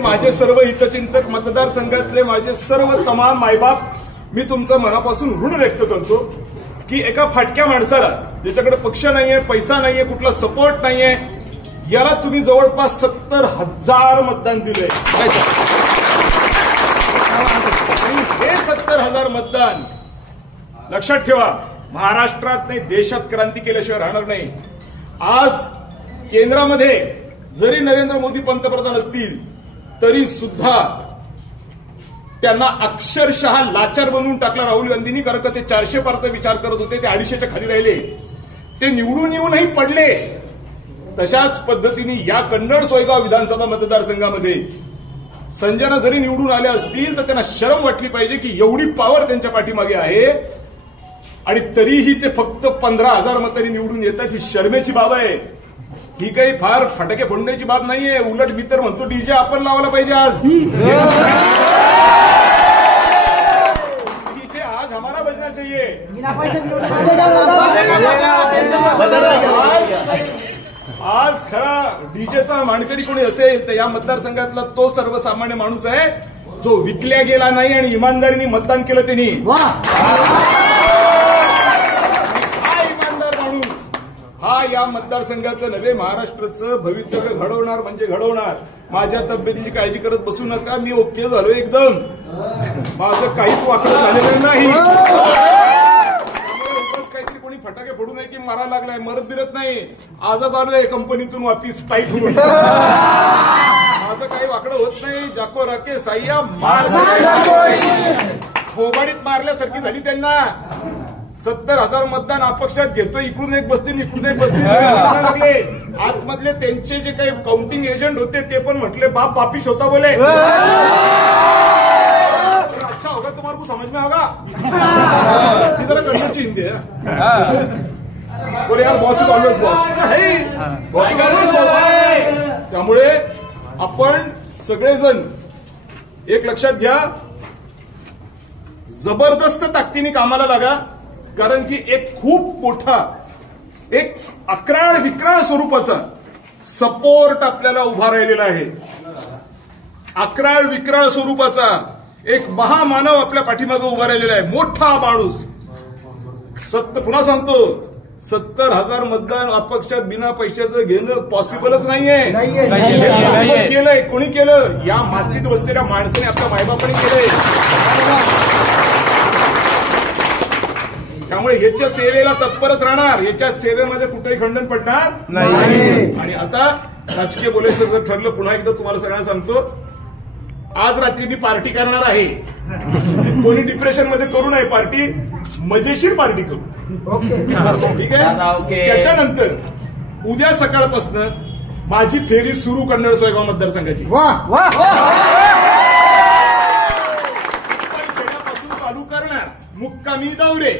माझे सर्व हितचिंतक, मतदारसंघातले माझे सर्व तमाम मायबाप, मी तुमचं मनापासून ऋण व्यक्त करतो की एका फाटक्या माणसाला, ज्याच्याकडे पक्ष नाहीये, पैसा नाहीये, कुठला सपोर्ट नाहीये, याला तुम्ही जवळपास 70,000 मतदान दिलंय. आणि हे 70,000 मतदान लक्षात ठेवा, महाराष्ट्रात नाही देशात क्रांती केल्याशिवाय राहणार नाही. आज केंद्रामध्ये जरी नरेंद्र मोदी पंतप्रधान असतील तरी सुद्धा त्यांना अक्षरशः लाचार बनवून टाकला राहुल गांधींनी. कारण का ते 400 पारचा विचार करत होते, ते 250च्या खाली राहिले, ते निवडून येऊनही पडले. तशाच पद्धतीने या कन्नड सोयगाव विधानसभा मतदारसंघामध्ये संजना जरी निवडून आल्या असतील तर त्यांना शरम वाटली पाहिजे की एवढी पॉवर त्यांच्या पाठीमागे आहे आणि तरीही ते फक्त 15,000 मतांनी निवडून येतात. ही शर्मेची बाब आहे. ही काही फार फटाके फोडण्याची बाब नाहीये. उलट मी तर म्हणतो डीजे आपण लावायला पाहिजे आज. इथे आज हमारा बजना चाहिए. आज खरा डीजेचा मानकरी कोणी असेल तर या मतदारसंघातला तो सर्वसामान्य माणूस आहे जो विकल्या गेला नाही आणि इमानदारीने मतदान केलं त्यांनी. हा या मतदारसंघाचं नव्हे, महाराष्ट्राचं भवितव्य घडवणार म्हणजे घडवणार. माझ्या तब्येतीची काळजी करत बसू नका, मी ओके झालो एकदम. माझं काहीच वाकडं झालेलं नाही. काहीतरी कोणी फटाके फोडू नये की मारायला लागलाय, मरत बिरत नाही. आजच आलोय कंपनीतून वापिस टाईट होऊन. माझं काही वाकडं होत नाही. जाको राके साह्या मार खोबाडीत मारल्यासारखी झाली त्यांना. 70,000 मतदान अपक्षात घेतो, इकडून एक बसतील इकडून एक बसतील लागले. आतमधले त्यांचे जे काही काउंटिंग एजंट होते ते पण म्हटले बाप वापिस होता बोले. अच्छा होगा तुम्हारे को समझ में होगा. ती जरा कन्नडची हिंदी आहे. बोले यार boss is always boss. Boss is always boss. त्यामुळे आपण सगळेजण एक लक्षात घ्या, जबरदस्त ताकदीने कामाला लागा. कारण की एक खूप मोठा, एक अक्राळ विक्राळ स्वरूपाचा सपोर्ट आपल्याला उभा राहिलेला आहे. अक्राळ विक्राळ स्वरूपाचा एक महामानव आपल्या पाठीमागे उभा राहिलेला आहे. मोठा माणूस. पुन्हा सांगतो, 70,000 मतदान अपक्षात बिना पैशाचं घेणं पॉसिबलच नाहीये. केलंय कोणी केलं? या मातीत बसलेल्या माणसाने, आपल्या मायबापाने केलंय. त्यामुळे याच्या सेवेला तत्परच राहणार. याच्या सेवेमध्ये कुठेही खंडन पडणार नाही. आणि आता राजकीय बोलायचं जर ठरलं, पुन्हा एकदा तुम्हाला सगळ्यांना सांगतो, आज रात्री मी पार्टी करणार आहे. कोणी डिप्रेशनमध्ये करू नये पार्टी, मजेशीर पार्टी करू. ठीक आहे. त्याच्यानंतर उद्या सकाळपासून माझी फेरी सुरू कन्नड सोयगाव मतदारसंघाची. चालू करणार मुक्कामी दौरे.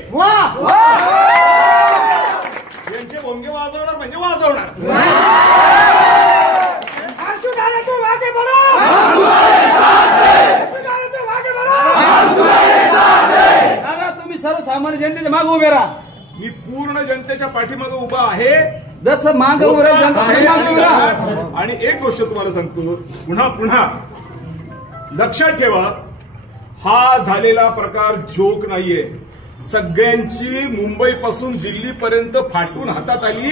यांचे भोंगे वाजवणार म्हणजे वाजवणार. दादा तुम्ही सर्वसामान्य जनतेच्या मागे उभे राहा. मी पूर्ण जनतेच्या पाठीमागे उभा आहे. जसं मागे उभे राहा. आणि एक गोष्ट तुम्हाला सांगतो, पुन्हा पुन्हा लक्षात ठेवा, हा झालेला प्रकार जोक नाहीये. सगळ्यांची मुंबईपासून दिल्लीपर्यंत फाटून हातात आली.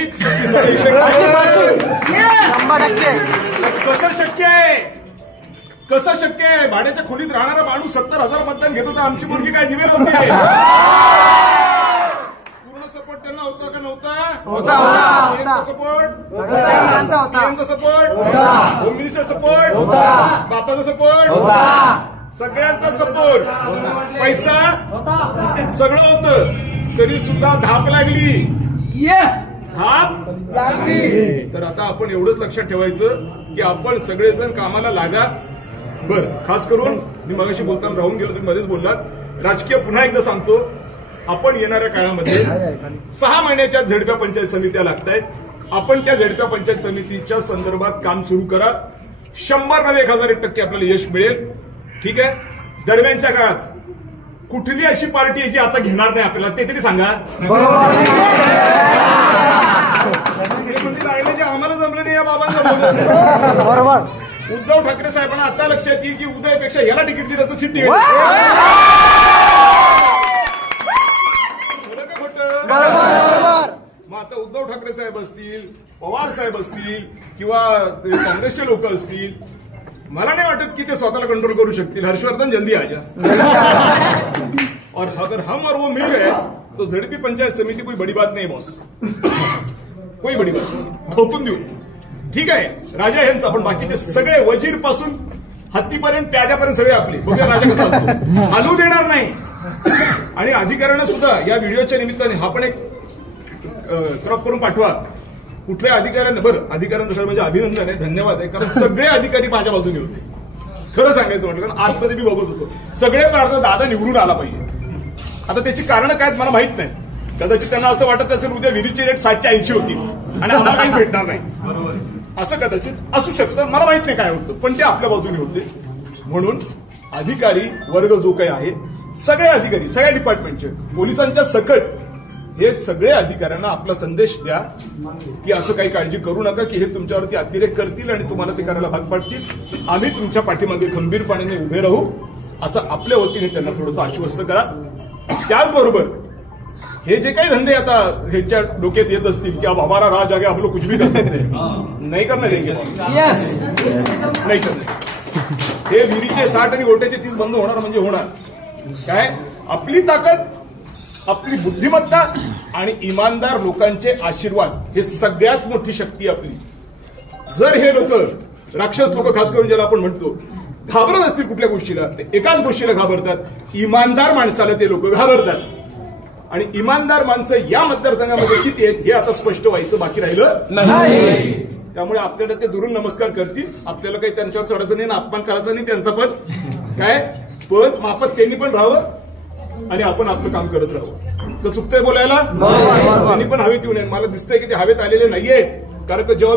कसं शक्य आहे? कसं शक्य आहे? भाड्याच्या खोलीत राहणारा माणूस 70,000 मतदान घेत होता. आमची मुलगी काय निवेदन होती? पूर्ण सपोर्ट त्यांना होता का नव्हता? होता. सपोर्ट, पीएमचा सपोर्ट, होम मिनिस्टर सपोर्ट, बापाचा सपोर्ट, सगळ्यांचा सपोर्ट, पैसा सगळं होतं. तरी सुद्धा धाप लागली. धाप लागली. तर आता आपण एवढंच लक्षात ठेवायचं की आपण सगळेजण कामाला लागा. बरं, खास करून मी मगाशी बोलताना राहून गेलो, तुम्ही मध्येच बोललात. राजकीय पुन्हा एकदा सांगतो, आपण येणाऱ्या काळामध्ये 6 महिन्याच्या झडप्या पंचायत समित्या लागतायत. आपण त्या झडप्या पंचायत समितीच्या संदर्भात काम सुरू करा. 100 नव्हे 1000% आपल्याला यश मिळेल. ठीक आहे. दरम्यानच्या काळात कुठली अशी पार्टी आहे जी आता घेणार नाही आपल्याला, ते तरी सांगा. राहिले जे आम्हाला जमलं नाही या बाबांना बरोबर. उद्धव ठाकरे साहेबांना आता लक्षात येईल की उदयपेक्षा याला तिकीट दिलं तर सिटी बरोबर. मग आता उद्धव ठाकरे साहेब असतील, पवार साहेब असतील किंवा काँग्रेसचे लोक असतील, मला नाही वाटत की ते स्वतःला कंट्रोल करू शकतील. हर्षवर्धन जल्दी आजा. और अगर हम और वो मिल गए तो झडपी पंचायत समिती कोई बड़ी बात नहीं बॉस, कोई बड़ी बात नाही. ठोकून देऊ. ठीक आहे, राजा यांचं आपण बाकीचे सगळे वजीर पासून हत्तीपर्यंत प्याजापर्यंत सगळे आपले बघूया राजा कसा असतो. हलू देणार नाही. आणि अधिकाऱ्यांना सुद्धा या व्हिडिओच्या निमित्ताने हा पण एक क्रॉप करून पाठवा. कुठल्या अधिकाऱ्यांना, बरं अधिकाऱ्यांचं खरं म्हणजे अभिनंदन आहे, धन्यवाद आहे, कारण सगळे अधिकारी माझ्या बाजूने होते. खरं सांगायचं म्हटलं, कारण आतमध्ये मी बघत होतो सगळे प्रार्थना दादा निवडून आला पाहिजे. आता त्याची कारणं काय मला माहित नाही. कदाचित त्यांना असं वाटत असेल उद्या विहिरीची रेट 780 होती आणि आम्हाला काहीच भेटणार नाही, असं कदाचित असू शकतं. मला माहित नाही काय होतं, पण ते आपल्या बाजूने होते. म्हणून अधिकारी वर्ग जो काही आहे, सगळे अधिकारी, सगळ्या डिपार्टमेंटचे, पोलिसांच्या सकट हे सगळे अधिकाऱ्यांना आपला संदेश द्या की असं काही काळजी करू नका की हे तुमच्यावरती अतिरेक करतील आणि तुम्हाला ते करायला भाग पाडतील. आम्ही तुमच्या पाठीमागे खंबीरपणाने उभे राहू, असं आपल्या वतीने त्यांना थोडंसं आश्वस्त करा. त्याचबरोबर हे जे काही धंदे आता ह्यांच्या डोक्यात येत असतील की अब हमारा राज आ गया, हम लोग कुछ भी कर सकते हैं, नाही करणार नाही करणार. हे विहिरीचे 60 आणि गोट्याचे 30 बंद होणार म्हणजे होणार. काय आपली ताकद, आपली बुद्धिमत्ता आणि इमानदार लोकांचे आशीर्वाद हे सगळ्यात मोठी शक्ती आपली. जर हे लोक, राक्षस लोक खास करून ज्याला आपण म्हणतो, घाबरत असतील कुठल्या गोष्टीला, ते एकाच गोष्टीला घाबरतात, इमानदार माणसाला ते लोक घाबरतात. आणि इमानदार माणसं या मतदारसंघामध्ये किती आहेत हे आता स्पष्ट व्हायचं बाकी राहिलं नाही. त्यामुळे आपल्याला ते दुरून नमस्कार करतील. आपल्याला काही त्यांच्यावर चढायचं नाही, अपमान करायचा नाही त्यांचा, पण काय पण मापात त्यांनी पण राहावं आणि आपण आपलं काम करत राहू. तर चुकतंय बोलायला, त्यांनी पण हवेत येऊ नये. मला दिसतंय की ते हवेत आलेले नाहीये, कारण जेव्हा